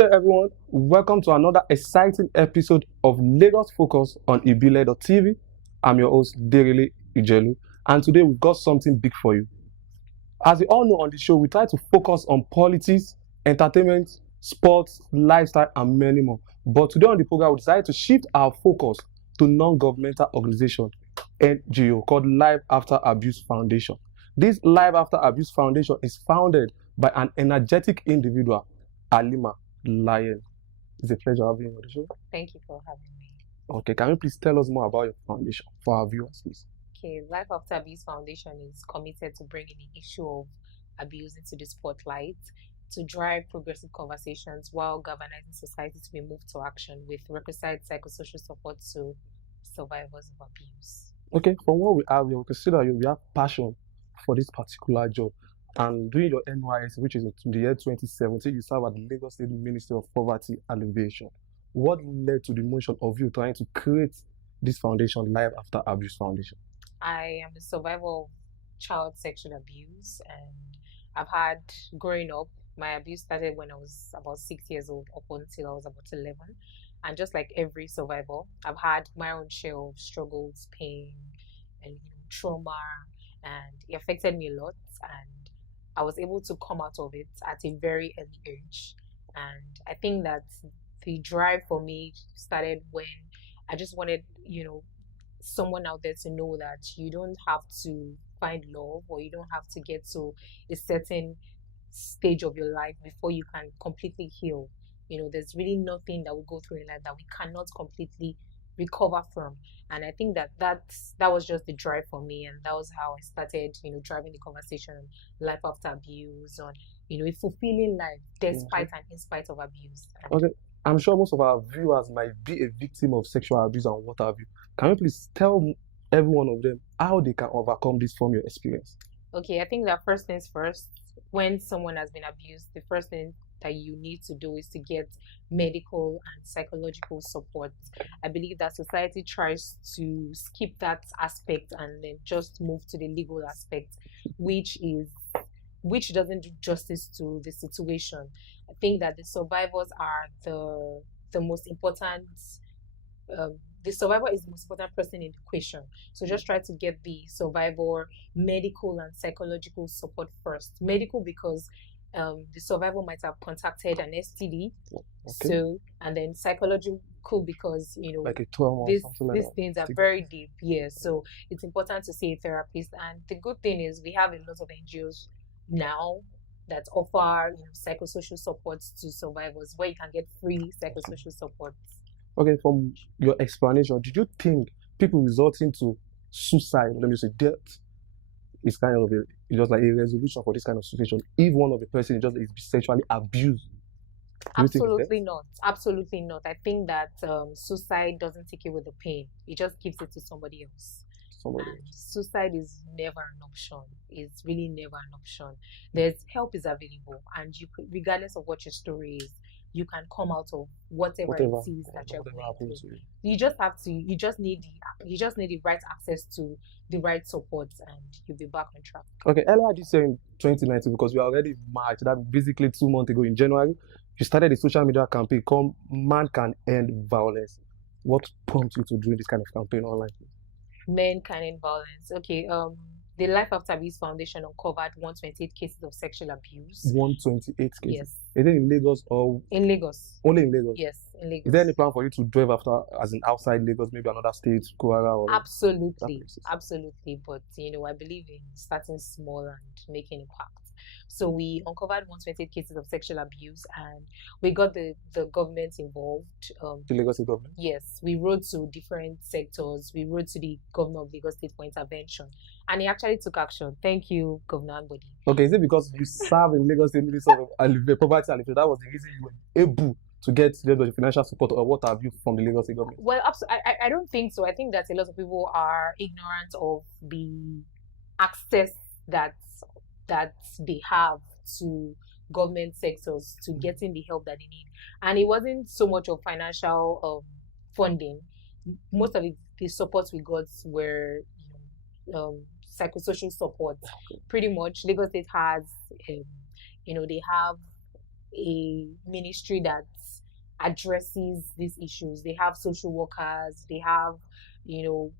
there, everyone. Welcome to another exciting episode of Lagos Focus on ibile.tv. I'm your host, Derele Ijelu, and today we've got something big for you. As you all know, on the show, we try to focus on politics, entertainment, sports, lifestyle, and many more. But today on the program, we decided to shift our focus to non-governmental organization, NGO, called Life After Abuse Foundation. This Life After Abuse Foundation is founded by an energetic individual, Halima Layeni. It's a pleasure having you on the show. Thank you for having me. Okay, can you please tell us more about your foundation for our viewers, please? Okay, Life After Abuse Foundation is committed to bringing the issue of abuse into the spotlight, to drive progressive conversations while galvanizing society to be moved to action with requisite psychosocial support to survivors of abuse. Okay, from what we have, we consider you have passion for this particular job. And during your NYS, which is in the year 2017, you serve at the Lagos State Ministry of Poverty Alleviation. What led to the motion of you trying to create this foundation, Life After Abuse Foundation? I am a survivor of child sexual abuse, and I've had, growing up, my abuse started when I was about 6 years old up until I was about 11. And just like every survivor, I've had my own share of struggles, pain, and trauma, and it affected me a lot. And I was able to come out of it at a very early age. And I think that the drive for me started when I just wanted, someone out there to know that you don't have to find love, or you don't have to get to a certain stage of your life before you can completely heal. There's really nothing that we go through in life that we cannot completely recover from. And I think that was just the drive for me, and that was how I started, driving the conversation on life after abuse, on a fulfilling life despite and in spite of abuse. Okay, I'm sure most of our viewers might be a victim of sexual abuse and what have you. Can you please tell every one of them how they can overcome this from your experience? Okay, I think that first things first, when someone has been abused, the first thing that you need to do is to get medical and psychological support. I believe that society tries to skip that aspect and then just move to the legal aspect, which doesn't do justice to the situation. I think that the survivors are the most important. The survivor is the most important person in the equation. So just try to get the survivor medical and psychological support first. Medical because the survivor might have contacted an STD. Okay. So, and then psychological because like a trauma, these things are very deep. Yeah. So it's important to see a therapist. And the good thing is we have a lot of NGOs now that offer psychosocial supports to survivors, where you can get free psychosocial support. Okay, from your explanation, did you think people resorting to suicide, let me say death, is kind of just like a resolution for this kind of situation if one of the person is sexually abused? Absolutely not. Absolutely not. I think that suicide doesn't take away the pain. It just gives it to somebody else. Suicide is never an option. It's really never an option. There's help is available, and you could, regardless of what your story is, you can come out of whatever it is that you're going through. You just need the right access to the right support, and you'll be back on track. Okay, earlier this year in 2019, because we are already in March, that basically 2 months ago in January, you started a social media campaign called Man Can End Violence. What prompted you to do this kind of campaign online? Men Can End Violence. Okay, the Life After Abuse Foundation uncovered 128 cases of sexual abuse. 128 cases? Yes. Is it in Lagos or? In Lagos. Only in Lagos? Yes, in Lagos. Is there any plan for you to drive after, as in outside Lagos, maybe another state, Kwara or? Absolutely. But, I believe in starting small and making impact. So we uncovered 128 cases of sexual abuse, and we got the government involved. The Lagos State government? Yes. We wrote to different sectors. We wrote to the governor of Lagos State for intervention, and he actually took action. Thank you, Governor Ambodi. Okay, is it because you serve in Lagos State Ministry of Poverty Alleviation? That was the reason you were able to get the financial support, or what have you, from the Lagos State government? Well, I don't think so. I think that a lot of people are ignorant of the access that they have to government sectors to getting the help that they need. And it wasn't so much of financial funding. Most of the supports we got were psychosocial support. Pretty much Lagos State has they have a ministry that addresses these issues. They have social workers, they have,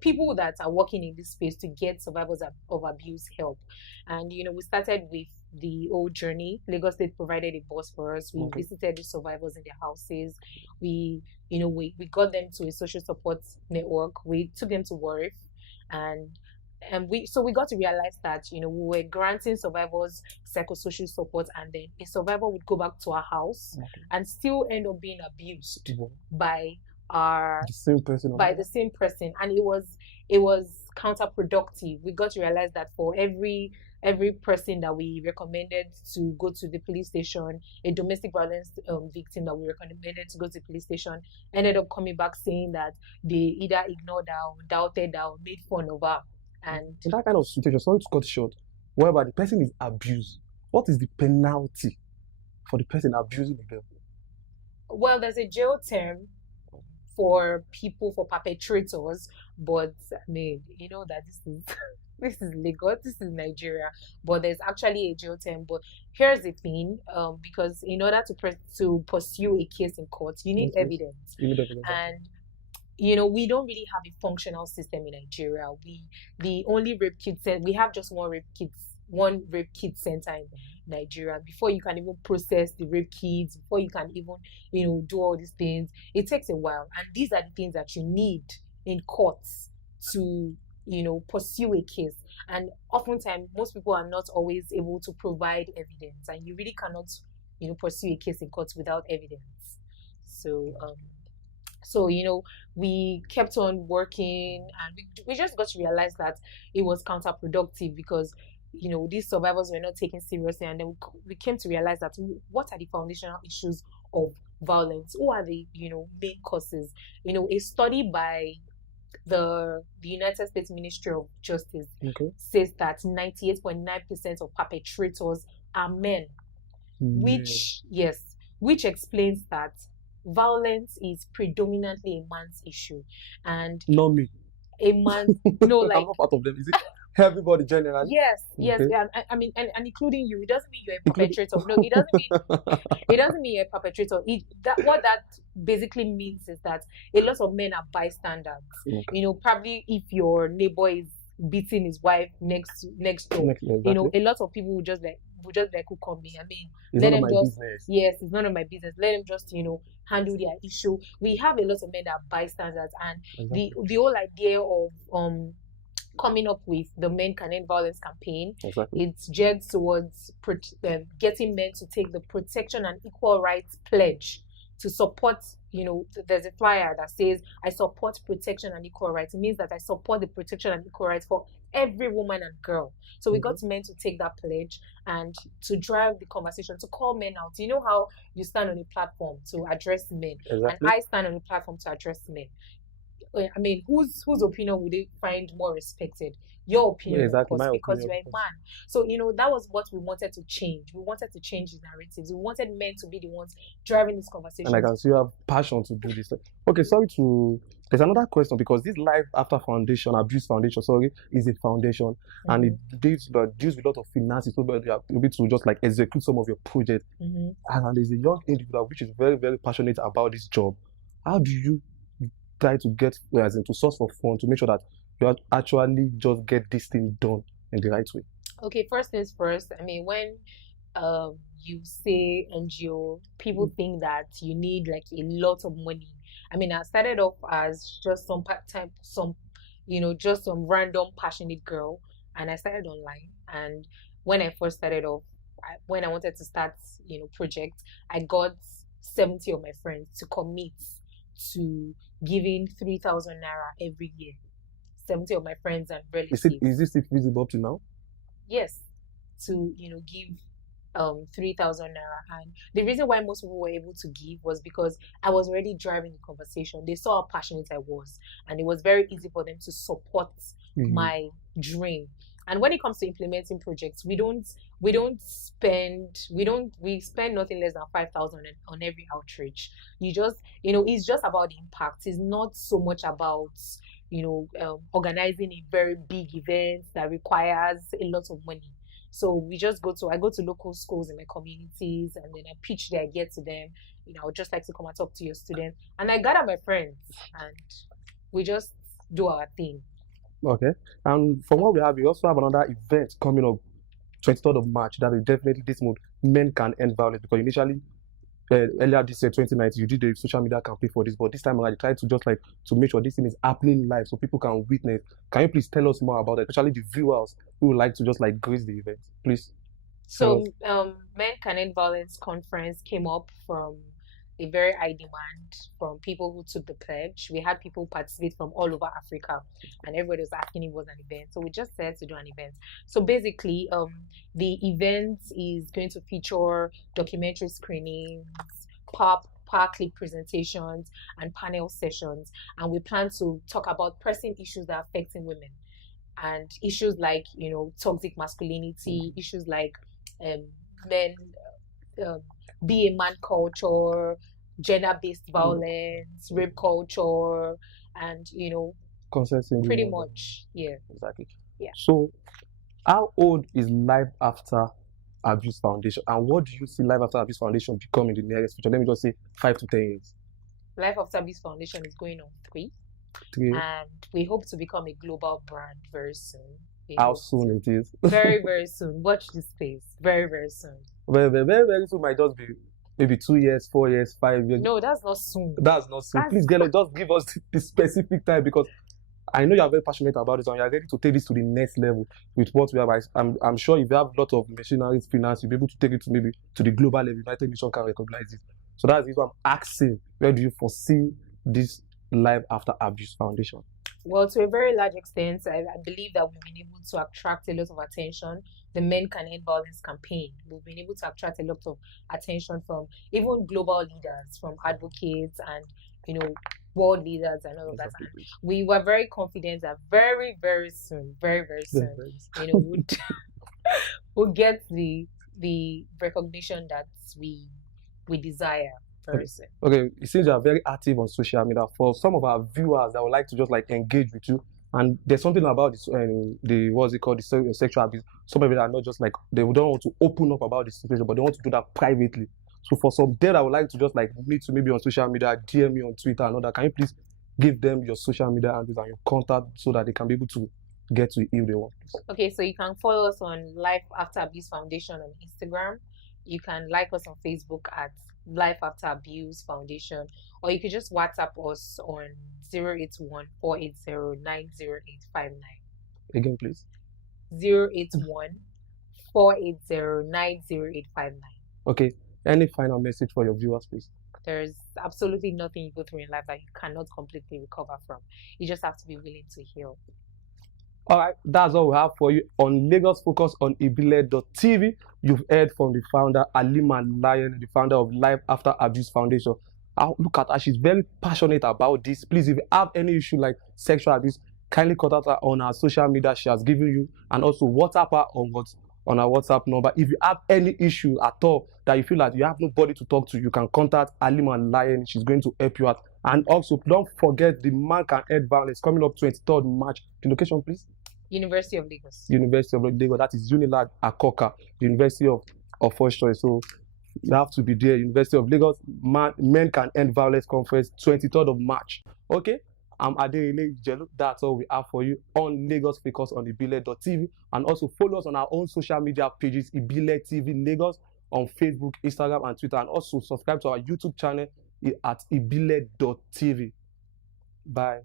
people that are working in this space to get survivors of abuse help. And, we started with the whole journey. Lagos State provided a bus for us. We visited the survivors in their houses. We got them to a social support network. We took them to WARIF, and we got to realize that we were granting survivors psychosocial support, and then a survivor would go back to our house and still end up being abused by the same person, and it was counterproductive. We got to realize that for every person that we recommended to go to the police station, a domestic violence victim that we recommended to go to the police station ended up coming back saying that they either ignored her or doubted her or made fun of her. And in that kind of situation, sorry to cut short, whereby the person is abused, what is the penalty for the person abusing the girl? Well, there's a jail term for perpetrators, but I mean, that this is Lagos, this is Nigeria, but there's actually a jail term. But here's the thing, because in order to pursue a case in court, you need evidence. And we don't really have a functional system in Nigeria. The only rape kit we have just one rape kit center in Nigeria. Before you can even process the rape kits, before you can even do all these things, it takes a while. And these are the things that you need in courts to pursue a case. And oftentimes most people are not always able to provide evidence, and you really cannot pursue a case in court without evidence. So we kept on working, and we just got to realize that it was counterproductive, because these survivors were not taken seriously. And then we came to realize that what are the foundational issues of violence? Who are the main causes? A study by the United States Ministry of Justice says that 98.9% of perpetrators are men, which explains that violence is predominantly a man's issue. And not me. A man, like I'm not part of them. Is it everybody generally? Yes. Yeah. I mean, and including you. It doesn't mean you're a perpetrator. No, it doesn't mean you're a perpetrator. What that basically means is that a lot of men are bystanders. Probably if your neighbor is beating his wife next door, a lot of people will just like who call me. I mean, it's none of my business. Yes, it's none of my business. Let them just handle their issue. We have a lot of men that are bystanders, and the whole idea of coming up with the Men Can End Violence campaign, it's geared towards getting men to take the Protection and Equal Rights pledge to support. There's a flyer that says, "I support protection and equal rights." It means that I support the protection and equal rights for every woman and girl. So we got men to take that pledge and to drive the conversation, to call men out. You know how you stand on a platform to address men, and I stand on a platform to address men. I mean, whose opinion would they find more respected? Your opinion, of course, because you're a man. So, that was what we wanted to change. We wanted to change the narratives. We wanted men to be the ones driving this conversation. And I can see you have passion to do this. Okay, there's another question, because this Life After Foundation, Abuse Foundation, is a foundation, and it deals with a lot of finances, so that you'll be able to just like execute some of your projects. And there's a young individual which is very, very passionate about this job. How do you try to get to source for funds to make sure that you actually just get this thing done in the right way? Okay, first things first. I mean, when you say NGO, people think that you need like a lot of money. I mean, I started off as just some part-time, just some random passionate girl, and I started online. And when I first started off, when I wanted to start, project, I got 70 of my friends to commit to giving 3,000 naira every year. 70 of my friends and relatives. Is this feasible up to now? Yes, to give 3,000 naira. And the reason why most people were able to give was because I was already driving the conversation. They saw how passionate I was, and it was very easy for them to support my dream. And when it comes to implementing projects, we spend nothing less than 5,000 on every outreach. You just, it's just about the impact. It's not so much about, organizing a very big event that requires a lot of money. So I go to local schools in my communities, and then I pitch the idea to them. I would just like to come and talk to your students, and I gather my friends, and we just do our thing. Okay. And from what we also have another event coming up 23rd of March that is definitely this month. Men can end violence, because initially earlier this year 2019 you did a social media campaign for this, but this time around you tried to just like to make sure this thing is happening live so people can witness. Can you please tell us more about it, especially the viewers who would like to just like grace the event, please? So Men Can End Violence conference came up from a very high demand from people who took the pledge. We had people participate from all over Africa, and everybody was asking if it was an event. So we just said to do an event. So basically, the event is going to feature documentary screenings, pop clip presentations, and panel sessions. And we plan to talk about pressing issues that are affecting women, and issues like toxic masculinity, issues like men be a man culture, gender-based violence, rape culture, and pretty much, yeah. Exactly. Yeah. So how old is Life After Abuse Foundation, and what do you see Life After Abuse Foundation become in the nearest future? Let me just say 5 to 10 years. Life After Abuse Foundation is going on 3, and we hope to become a global brand very soon. How soon it is? Very, very soon. Watch this space. Very, very soon. Very, very, very, very soon might just be maybe 2 years, 4 years, 5 years. No, that's not soon. That's not soon. Please, girl, just give us the specific time, because I know you are very passionate about this and you are ready to take this to the next level with what we have. I'm sure if you have a lot of machinery, finance, you'll be able to take it to maybe to the global level. United Nations can recognize it. So that's what I'm asking. Where do you foresee this Life After Abuse Foundation? Well, to a very large extent, I believe that we've been able to attract a lot of attention. The Men Can End Violence campaign, we've been able to attract a lot of attention from even global leaders, from advocates and, world leaders and all of that. And we were very confident that very, very soon, we'll get the recognition that we desire. Okay, it seems you are very active on social media. For some of our viewers that would like to just like engage with you, and there's something about this, the what's it called, the sexual abuse. Some people are not just like they don't want to open up about the situation, but they want to do that privately. So for some day, I would like to just like meet you maybe on social media, DM me on Twitter and all that. Can you please give them your social media handles and your contact so that they can be able to get to you if they want? Okay, so you can follow us on Life After Abuse Foundation on Instagram. You can like us on Facebook at Life After Abuse Foundation, or you could just WhatsApp us on 081 480 90859. Again, please. 081 480 90859. Okay. Any final message for your viewers, please? There's absolutely nothing you go through in life that you cannot completely recover from. You just have to be willing to heal. All right, that's all we have for you on Lagos Focus on Ibile.tv. You've heard from the founder, Halima Layeni, the founder of Life After Abuse Foundation. Look at her, she's very passionate about this. Please, if you have any issue like sexual abuse, kindly contact her on our social media she has given you, and also WhatsApp her on our WhatsApp number. If you have any issue at all that you feel like you have nobody to talk to, you can contact Halima Layeni. She's going to help you out. And also, don't forget the Man Can End Violence coming up 23rd March. The location, please? University of Lagos. University of Lagos. That is Unilag Akoka, the University of First Choice. So you have to be there. University of Lagos, Men Can End Violence Conference, 23rd of March. Okay? I'm Adeyele Jelu. That's all we have for you on Lagos Focus on Ibile.tv. And also follow us on our own social media pages, Ibile TV Lagos, on Facebook, Instagram, and Twitter. And also subscribe to our YouTube channel at Ibile.tv. Bye.